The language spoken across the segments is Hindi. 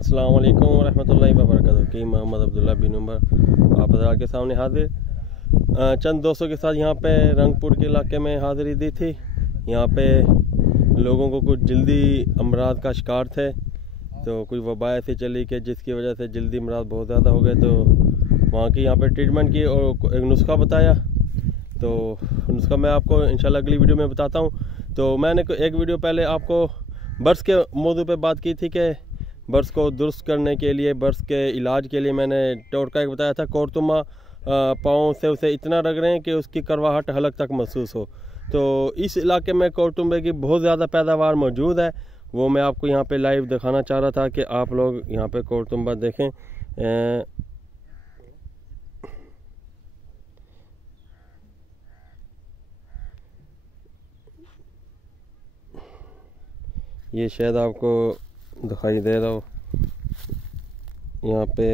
अस्सलाम वालेकुम रहमतुल्लाहि व बरकातहू की मोहम्मद अब्दुल्ला बिन उमर आप हज़रात के सामने हाजिर। चंद दोस्तों के साथ यहाँ पे रंगपुर के इलाके में हाज़िरी दी थी। यहाँ पे लोगों को कुछ जल्दी अमराज का शिकार थे, तो कुछ वबा ऐसी चली कि जिसकी वजह से जल्दी अमराज बहुत ज़्यादा हो गए। तो वहाँ की यहाँ पे ट्रीटमेंट की और एक नुस्खा बताया। तो नुस्खा मैं आपको इंशाल्लाह अगली वीडियो में बताता हूँ। तो मैंने एक वीडियो पहले आपको बर्स के मौजू पे बात की थी कि बर्स को दुरुस्त करने के लिए, बर्स के इलाज के लिए मैंने टोटका एक बताया था। कौरतुमा पाँव से उसे इतना रगड़ें कि उसकी करवाहट हलक तक महसूस हो। तो इस इलाके में कौरतुम्बे की बहुत ज़्यादा पैदावार मौजूद है, वो मैं आपको यहाँ पे लाइव दिखाना चाह रहा था कि आप लोग यहाँ पे कौरतुम्बा देखें। ये शायद आपको दिखाई दे रहा हो, यहाँ पे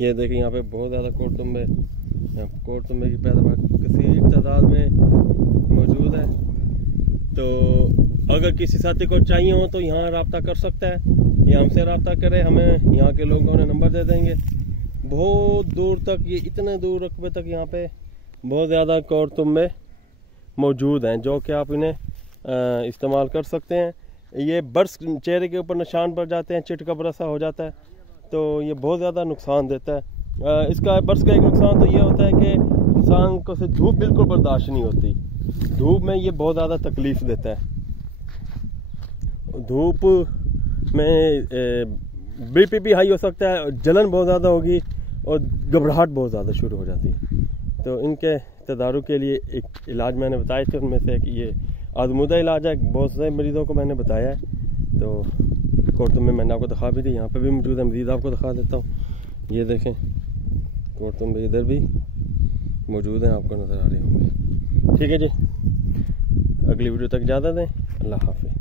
ये देखिए, यहाँ पे बहुत ज़्यादा कौरतुम्बे की पैदावार कसीर तादाद में मौजूद है। तो अगर किसी साथी को चाहिए हो तो यहाँ रब्ता कर सकता है, या हमसे रब्ता करे, हमें यहाँ के लोगों ने नंबर दे देंगे। बहुत दूर तक, ये इतने दूर रकबे तक यहाँ पे बहुत ज़्यादा कौरतुम्बे मौजूद हैं, जो कि आप इन्हें इस्तेमाल कर सकते हैं। ये बर्स चेहरे के ऊपर निशान पड़ जाते हैं, चिट का बरसा हो जाता है, तो ये बहुत ज़्यादा नुकसान देता है। इसका बर्स का एक नुकसान तो ये होता है कि इंसान को से धूप बिल्कुल बर्दाश्त नहीं होती। धूप में ये बहुत ज़्यादा तकलीफ़ देता है। धूप में BP भी हाई हो सकता है, जलन बहुत ज़्यादा होगी और घबराहट बहुत ज़्यादा शुरू हो जाती है। तो इनके तदारुक के लिए एक इलाज मैंने बताए थे, उनमें से कि ये आजमूदा इलाज है, बहुत से मरीज़ों को मैंने बताया है। तो कौरतुम्बे मैंने आपको दिखा भी दी, यहाँ पे भी मौजूद है, मज़ीद आपको दिखा देता हूँ। ये देखें, कौरतुम्बे इधर भी मौजूद हैं, आपको नज़र आ रहे होंगे। ठीक है जी, अगली वीडियो तक इजाज़त दें। अल्लाह हाफ़िज़।